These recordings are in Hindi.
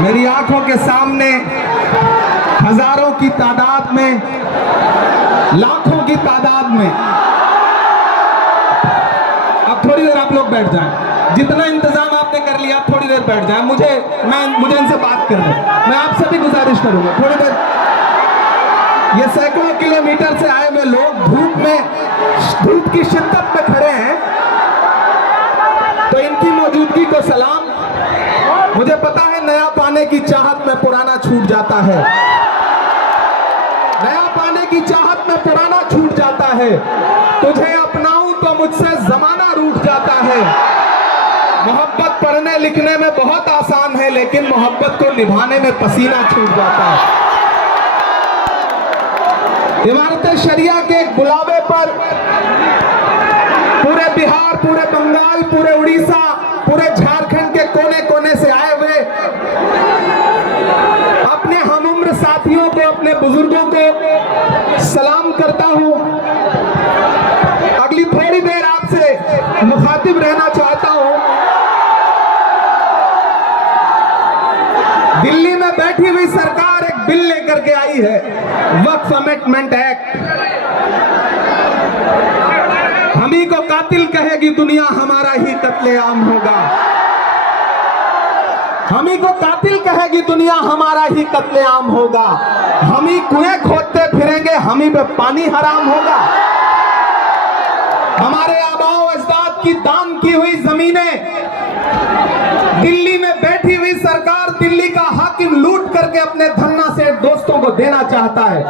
मेरी आंखों के सामने हजारों की तादाद में, लाखों की तादाद में। अब थोड़ी देर आप लोग बैठ जाएं, जितना इंतजाम आपने कर लिया थोड़ी देर बैठ जाएं। मुझे इनसे बात करनी, मैं आप सभी गुजारिश करूंगा थोड़ी देर। ये सैकड़ों किलोमीटर से आए हुए लोग धूप की शिद्दत में खड़े हैं, तो इनकी मौजूदगी को सलाम। मुझे पता है नया पाने की चाहत में पुराना छूट जाता है, नया पाने की चाहत में पुराना छूट जाता है। तुझे अपनाऊं तो मुझसे जमाना रूठ जाता है। मोहब्बत पढ़ने लिखने में बहुत आसान है, लेकिन मोहब्बत को निभाने में पसीना छूट जाता है। इमारत शरिया के बुलावे पर पूरे बिहार, पूरे बंगाल, पूरे उड़ीसा, पूरे झारखंड के कोने कोने से आए हुए अपने हमउम्र साथियों को, अपने बुजुर्गों को सलाम करता हूं। अगली थोड़ी देर आपसे मुखातिब रहना चाहता हूं। दिल्ली में बैठी हुई सरकार एक बिल लेकर के आई है, वक्फ अमेंडमेंट एक्ट। हमी को कातिल कहेगी दुनिया, हमारा ही कत्लेआम होगा। हमी को कातिल कहेगी दुनिया, हमारा ही कत्लेआम होगा। हमी कुएं खोदते फिरेंगे, हमी पे पानी हराम होगा। हमारे आबाओ अजदाद की दान की हुई जमीनें दिल्ली में बैठी हुई सरकार, दिल्ली का हाकिम लूट करके अपने धन्ना से दोस्तों को देना चाहता है।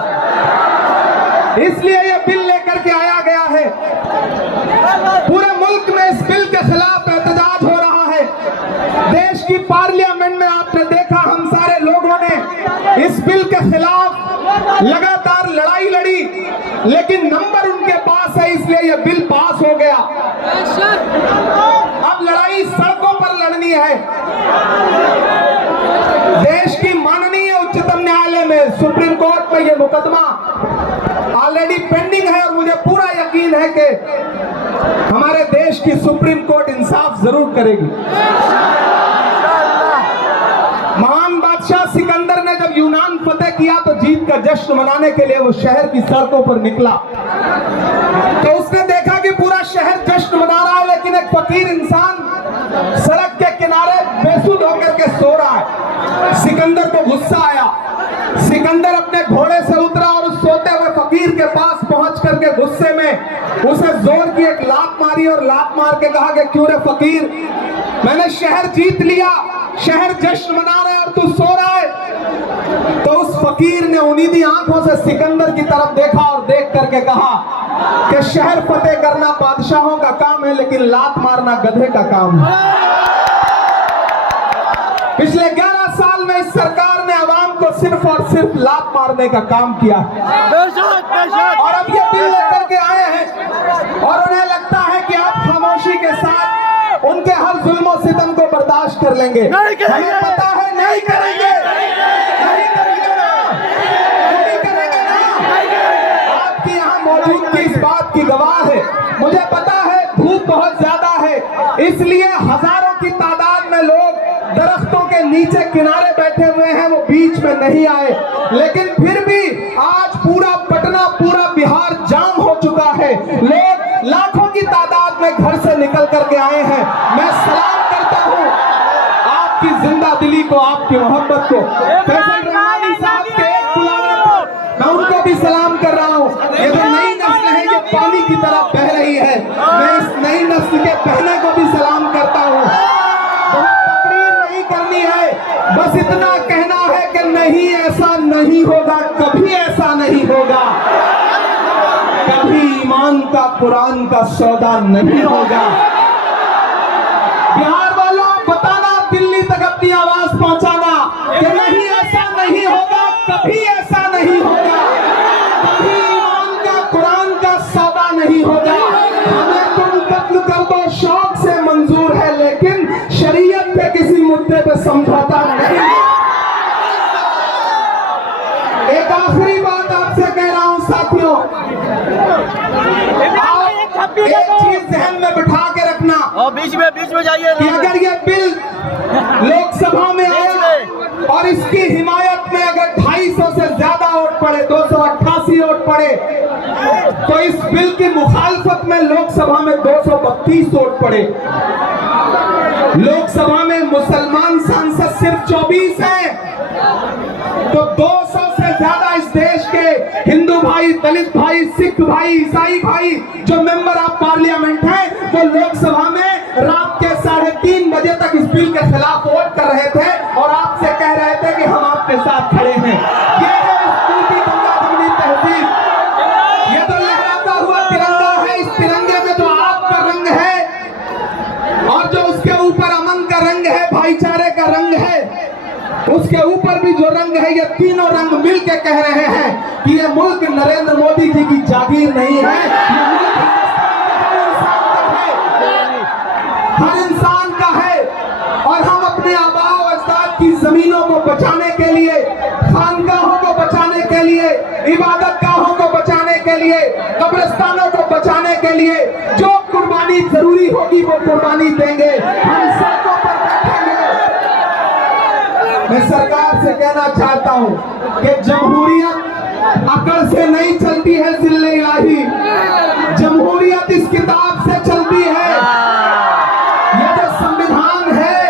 इसलिए यह बिल लेकर के आया गया है। पूरे मुल्क में इस बिल के खिलाफ एहतजाज हो रहा है। देश की पार्लियामेंट में आपने देखा, हम सारे लोगों ने इस बिल के खिलाफ लगातार लड़ाई लड़ी, लेकिन नंबर उनके पास है, इसलिए यह बिल पास हो गया। अब लड़ाई सड़कों पर लड़नी है। देश की माननीय उच्चतम न्यायालय में, सुप्रीम कोर्ट में यह मुकदमा ऑलरेडी पेंडिंग है, और मुझे पूरा यकीन है कि हमारे देश की सुप्रीम कोर्ट इंसाफ जरूर करेगी। महान बादशाह सिकंदर ने जब यूनान फतेह किया तो जीत का जश्न मनाने के लिए वो शहर की सड़कों पर निकला, तो उसने देखा कि पूरा शहर जश्न मना रहा है, लेकिन एक फकीर इंसान सड़क के किनारे बेसुध होकर के सो रहा है। सिकंदर को गुस्सा आया। सिकंदर अपने घोड़े से उतरा और उस सोते हुए फकीर के पास पहुंच करके गुस्से में उसे जोर की एक लात मारी, और लात मार के कहा कि क्यों रे फकीर, मैंने शहर जीत लिया, शहर जश्न मना रहा है और तू सो रहा है। तो उस फकीर ने उन्नीदी आंखों से सिकंदर की तरफ देखा और देख करके कहा कि शहर फतेह करना बादशाहों का काम है, लेकिन लात मारना गधे का काम है। पिछले 11 साल में इस सरकार ने आवाम को सिर्फ और सिर्फ लात मारने का काम किया है। और अब ये बिल लेकर के आए हैं, और उन्हें लगता है कि आप खामोशी के साथ उनके हर जुल्म और सितम को बर्दाश्त कर लेंगे। हमें पता है नहीं करेंगे, नहीं करेंगे ना, नहीं करेंगे ना। आपकी यहाँ मौजूदगी इस बात की गवाह है। मुझे पता है धूप बहुत ज्यादा है, इसलिए हजारों की तादाद में लोग दरख्तों के नीचे किनारे बैठे हुए हैं, वो बीच में नहीं आए। लेकिन फिर भी आज पूरा पटना, पूरा बिहार जाम हो चुका है। लोग लाखों की तादाद में घर से निकल करके आए हैं। मैं सलाम करता हूं आपकी जिंदा दिली को, आपकी मोहब्बत को। फैसल रहमानी साहब के एक बुलावे पर मैं उनको भी सलाम कर रहा हूं। ये जो नई नस्ल है, ये पानी की तरह बह रही है। मैं इस नई नस्ल के बहने को भी सलाम करता हूं। करनी है, बस इतना कहना है कि नहीं, ऐसा नहीं होगा, कभी ऐसा नहीं होगा, कभी ईमान का कुरान का सौदा नहीं होगा। बिहार वालों बताना, दिल्ली तक अपनी आवाज पहुंचाना कि नहीं, ऐसा नहीं होगा, कभी ऐसा नहीं होगा, कभी ईमान का कुरान का सौदा नहीं होगा। हमें तुम कत्ल कर दो शौक से मंजूर है, लेकिन शरीयत पे किसी मुद्दे पे समझौता नहीं। एक आखिरी बात आपसे कह रहा हूं साथियों, एक चीज ध्यान में बिठा के रखना, और बीच में जाइए कि अगर ये बिल लोकसभा में आया इसकी हिमायत में अगर 250 से ज्यादा वोट पड़े, 288 वोट पड़े, तो इस बिल की मुखालफत में लोकसभा में 232 वोट पड़े। लोकसभा में मुसलमान सांसद सिर्फ 24 हैं, तो 200 से ज्यादा इस देश के हिंदू भाई, दलित भाई, सिख भाई, ईसाई भाई जो मेंबर ऑफ पार्लियामेंट हैं, वो लोकसभा में रात के 3:30 बजे तक इस बिल के खिलाफ वोट कर रहे थे और आपसे कह रहे थे कि हम आपके साथ खड़े हैं। ये है इस बिल की गंगा जमुनी तहजीब। ये तो लहराता हुआ तिरंगा है। इस तिरंगे में जो आपका रंग है और जो उसके ऊपर अमन का रंग है, भाईचारे का रंग है, उसके ऊपर भी जो रंग है, ये तीनों रंग मिलके कह रहे हैं कि ये मुल्क नरेंद्र मोदी जी की जागीर नहीं है, ये मुल्क हर इंसान का है। और हम अपने आबाओ अजदाद की जमीनों को बचाने के लिए, खानगाहों को बचाने के लिए, इबादत गाहों को बचाने के लिए, कब्रिस्तानों को बचाने के लिए जो कुर्बानी जरूरी होगी वो कुर्बानी देंगे। हम सड़कों पर बैठेंगे। मैं सरकार से कहना चाहता हूं कि जमहूरियत अकड़ से नहीं चलती है जिल्ले इलाही, जमहूरियत इस किताब से चलती है। ये जो संविधान है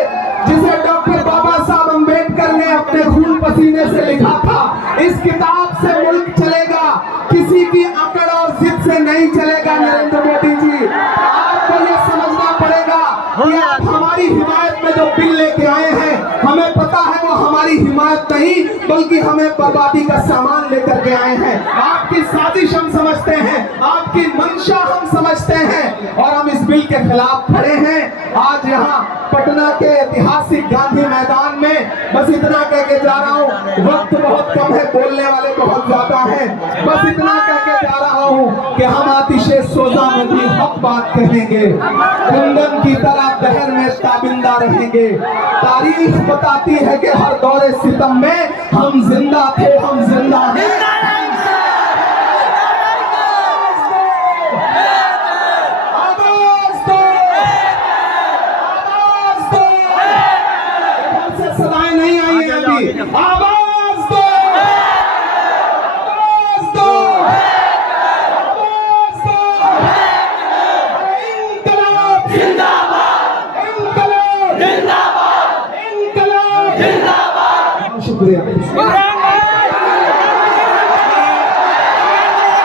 जिसे डॉक्टर बाबा साहब अंबेडकर ने अपने खून पसीने से लिखा था, इस किताब से मुल्क चलेगा, किसी की अकड़ और जिद से नहीं चलेगा। नरेंद्र मोदी जी, आपको ये समझना पड़ेगा कि आप हमारी हिमायत में जो बिल लेके आए हैं, हमें पता है वो हमारी हिमायत नहीं बल्कि हमें बर्बादी का सामान लेकर के आए हैं। आपकी साजिश हम समझते हैं, आपकी मंशा हम समझते हैं और हम इस बिल के खिलाफ खड़े हैं। आज यहाँ पटना के ऐतिहासिक गांधी मैदान में बस इतना कह के जा रहा हूँ, वक्त बहुत कम है, बोलने वाले बहुत ज्यादा हैं। बस इतना कह के जा रहा हूँ कि हम आतिशे सोजा में भी हक बात कहेंगे, कुंदन की तरह दहर में ताबिंदा रहेंगे। तारीख बताती है कि हर दौरे सितम में हम जिंदा थे, हम जिंदा हैं।